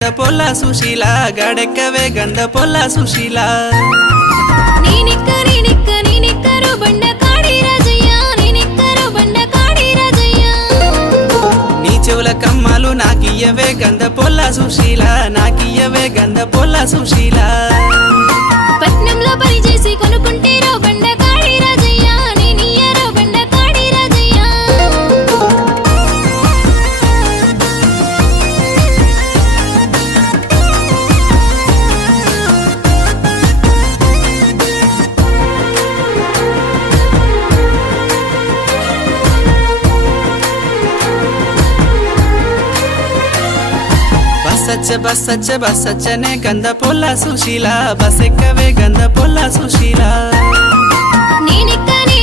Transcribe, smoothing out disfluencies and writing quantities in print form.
పొల్ల సుశీల గడెక్కవే గంధ పొల్ల సుశీల నీనిక్కరు బండ కాడి రాజయ్య నీనిక్కరు బండ కాడి రాజయ్య నీ చెవుల కమ్మలు నాకియ్యవే గంధ పొల్ల సుశీల నాకియ్యవే గంధ పొల్ల సుశీల పట్నంలో పని చేసి కొనుక్కుంటేరో బండ కాడి రాజయ్య నేనియ్యరో బండ కాడి రాజయ్య బస్సచ్చనే గంధ పొల్ల సుశీల బస్సెక్కవే గంధ పొల్ల సుశీల నేనెక్కని